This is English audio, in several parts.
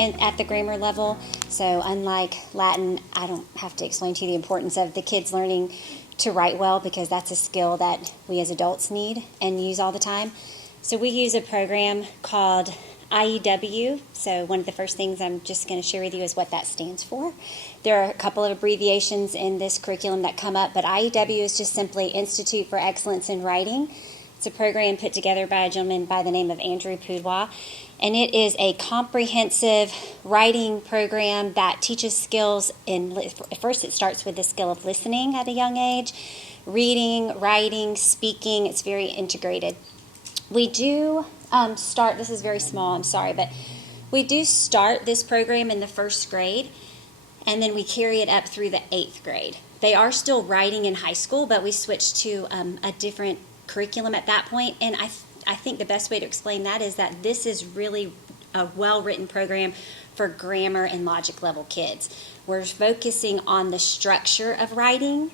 at the grammar level. So unlike Latin, I don't have to explain to you the importance of the kids learning to write well, because that's a skill that we as adults need and use all the time. So we use a program called IEW. So one of the first things I'm just going to share with you is what that stands for. There are a couple of abbreviations in this curriculum that come up, but IEW is just simply Institute for Excellence in Writing. It's a program put together by a gentleman by the name of Andrew Poudwa, and it is a comprehensive writing program that teaches skills first it starts with the skill of listening at a young age, reading, writing, speaking. It's very integrated. We do start, this is very small, I'm sorry, but we do start this program in the first grade, and then we carry it up through the 8th grade. They are still writing in high school, but we switched to a different curriculum at that point, and I think the best way to explain that is that this is really a well-written program for grammar and logic level kids. We're focusing on the structure of writing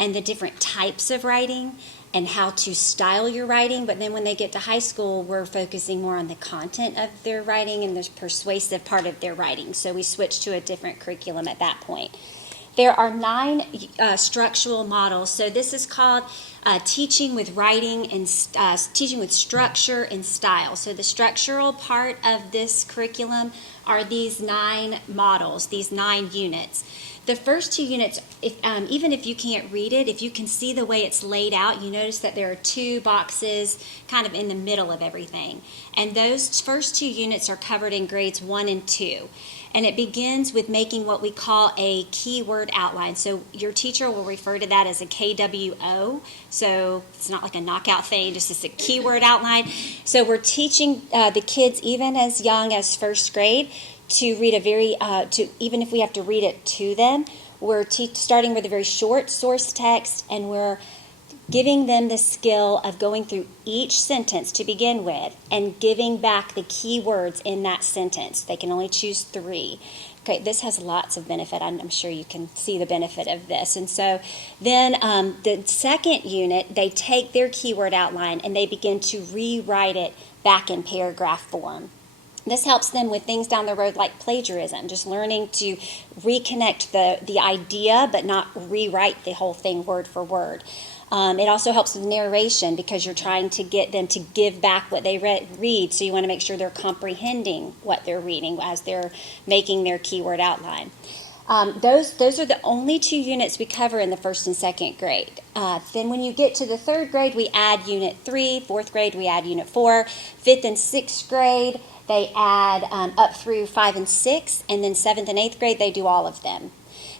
and the different types of writing and how to style your writing, but then when they get to high school, we're focusing more on the content of their writing and the persuasive part of their writing. So we switched to a different curriculum at that point. There are 9 structural models. So this is called teaching with writing and teaching with structure and style. So the structural part of this curriculum are these 9 models, these 9 units. The first 2 units, even if you can't read it, if you can see the way it's laid out, you notice that there are 2 boxes kind of in the middle of everything. And those first 2 units are covered in grades 1 and 2. And it begins with making what we call a keyword outline. So your teacher will refer to that as a KWO. So it's not like a knockout thing, just as a keyword outline. So we're teaching the kids, even as young as first grade, to read even if we have to read it to them, we're starting with a very short source text, and we're giving them the skill of going through each sentence to begin with and giving back the key words in that sentence. They can only choose 3. Okay, this has lots of benefit. I'm sure you can see the benefit of this. And so then the second unit, they take their keyword outline and they begin to rewrite it back in paragraph form. This helps them with things down the road like plagiarism, just learning to reconnect the idea but not rewrite the whole thing word for word. It also helps with narration because you're trying to get them to give back what they read, so you want to make sure they're comprehending what they're reading as they're making their keyword outline. Those are the only 2 units we cover in the 1st and 2nd grade. Then when you get to the 3rd grade, we add Unit 3. 4th grade, we add Unit 4. 5th and 6th grade, they add up through 5 and 6. And then 7th and 8th grade, they do all of them.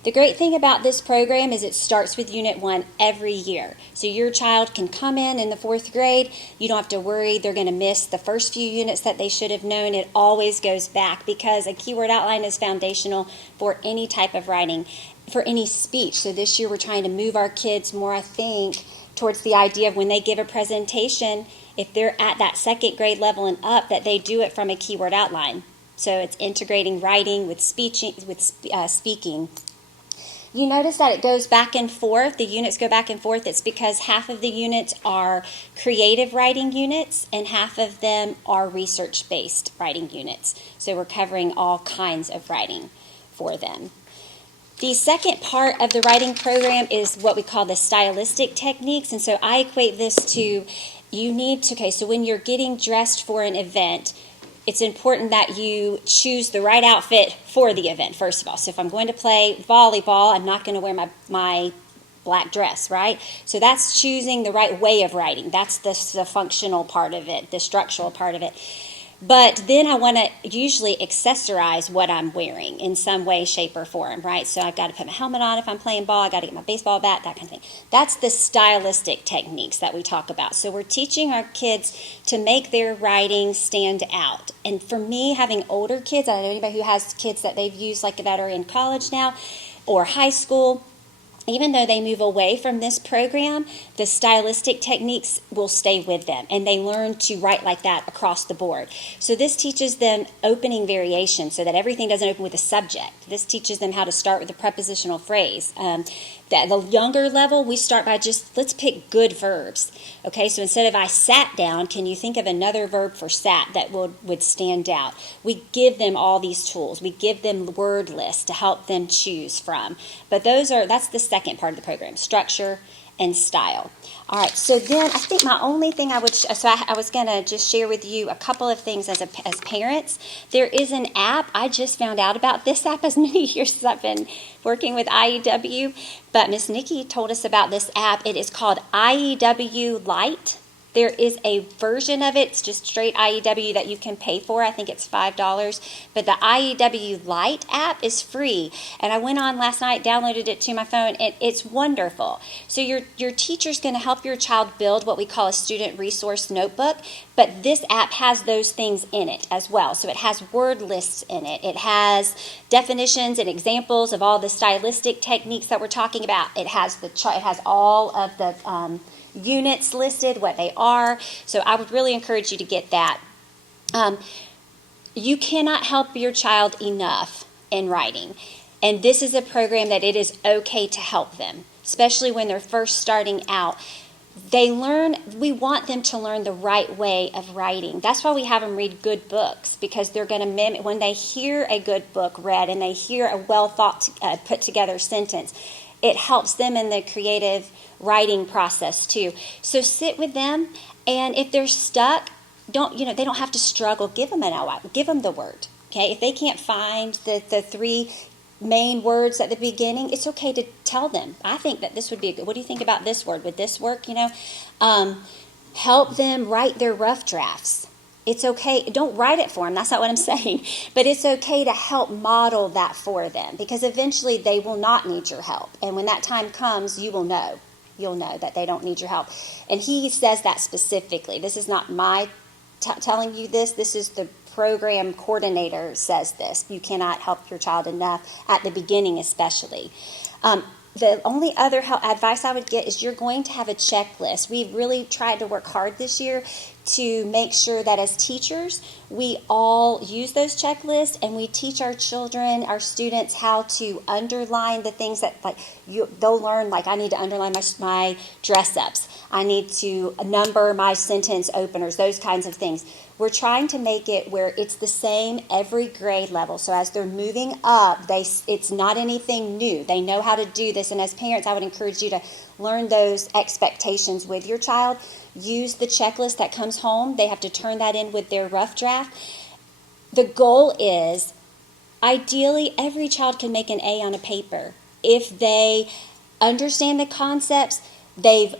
The great thing about this program is it starts with Unit 1 every year. So your child can come in the 4th grade. You don't have to worry they're going to miss the first few units that they should have known. It always goes back because a keyword outline is foundational for any type of writing, for any speech. So this year we're trying to move our kids more, I think, towards the idea of when they give a presentation, if they're at that 2nd grade level and up, that they do it from a keyword outline. So it's integrating writing with speaking. You notice that it goes back and forth. The units go back and forth. It's because half of the units are creative writing units and half of them are research-based writing units. So we're covering all kinds of writing for them. The second part of the writing program is what we call the stylistic techniques. And so I equate this to so when you're getting dressed for an event, it's important that you choose the right outfit for the event, first of all. So if I'm going to play volleyball, I'm not going to wear my black dress, right? So that's choosing the right way of writing. That's the functional part of it, the structural part of it. But then I want to usually accessorize what I'm wearing in some way, shape, or form, right? So I've got to put my helmet on if I'm playing ball. I've got to get my baseball bat, that kind of thing. That's the stylistic techniques that we talk about. So we're teaching our kids to make their writing stand out. And for me, having older kids, I don't know anybody who has kids that they've used like that are in college now or high school, even though they move away from this program, the stylistic techniques will stay with them, and they learn to write like that across the board. So this teaches them opening variation so that everything doesn't open with a subject. This teaches them how to start with a prepositional phrase. the younger level, we start by just, let's pick good verbs. Okay, so instead of I sat down, can you think of another verb for sat that would stand out? We give them all these tools. We give them word lists to help them choose from. But that's the second part of the program, structure and style. All right, so then I think my only thing I was going to just share with you a couple of things as parents. There is an app. I just found out about this app as many years as I've been working with IEW, but Miss Nikki told us about this app. It is called IEW Lite. There is a version of it, it's just straight IEW that you can pay for. I think it's $5. But the IEW Lite app is free. And I went on last night, downloaded it to my phone. It's wonderful. So your teacher's going to help your child build what we call a student resource notebook. But this app has those things in it as well. So it has word lists in it. It has definitions and examples of all the stylistic techniques that we're talking about. It has it has all of the units listed, what they are. So I would really encourage you to get that. You cannot help your child enough in writing. And this is a program that it is okay to help them, especially when they're first starting out. We want them to learn the right way of writing. That's why we have them read good books, because they're going to mimic, when they hear a good book read and they hear a well thought, put together sentence, it helps them in the creative writing process too. So sit with them, and if they're stuck, they don't have to struggle. Give them give them the word. Okay, if they can't find the three main words at the beginning, it's okay to tell them. I think that this would be good. What do you think about this word? Would this work? Help them write their rough drafts. It's okay. Don't write it for them. That's not what I'm saying. But it's okay to help model that for them, because eventually they will not need your help. And when that time comes, you will know. You'll know that they don't need your help. And he says that specifically. This is not my telling you this. This is the program coordinator says this. You cannot help your child enough at the beginning, especially. The only other advice I would get is you're going to have a checklist. We've really tried to work hard this year to make sure that as teachers, we all use those checklists, and we teach our children, our students, how to underline the things that they'll learn. Like, I need to underline my dress ups. I need to number my sentence openers, those kinds of things. We're trying to make it where it's the same every grade level. So as they're moving up, it's not anything new. They know how to do this. And as parents, I would encourage you to learn those expectations with your child. Use the checklist that comes home. They have to turn that in with their rough draft. The goal is, ideally, every child can make an A on a paper. If they understand the concepts, they've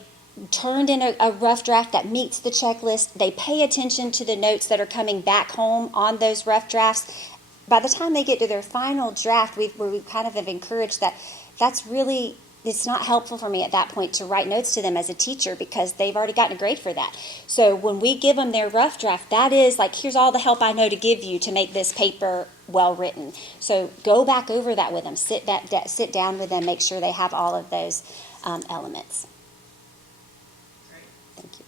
turned in a rough draft that meets the checklist, they pay attention to the notes that are coming back home on those rough drafts. By the time they get to their final draft, we kind of have encouraged that it's not helpful for me at that point to write notes to them as a teacher, because they've already gotten a grade for that. So when we give them their rough draft, that is like, here's all the help I know to give you to make this paper well written. So go back over that with them. Sit down with them. Make sure they have all of those elements. Great. Thank you.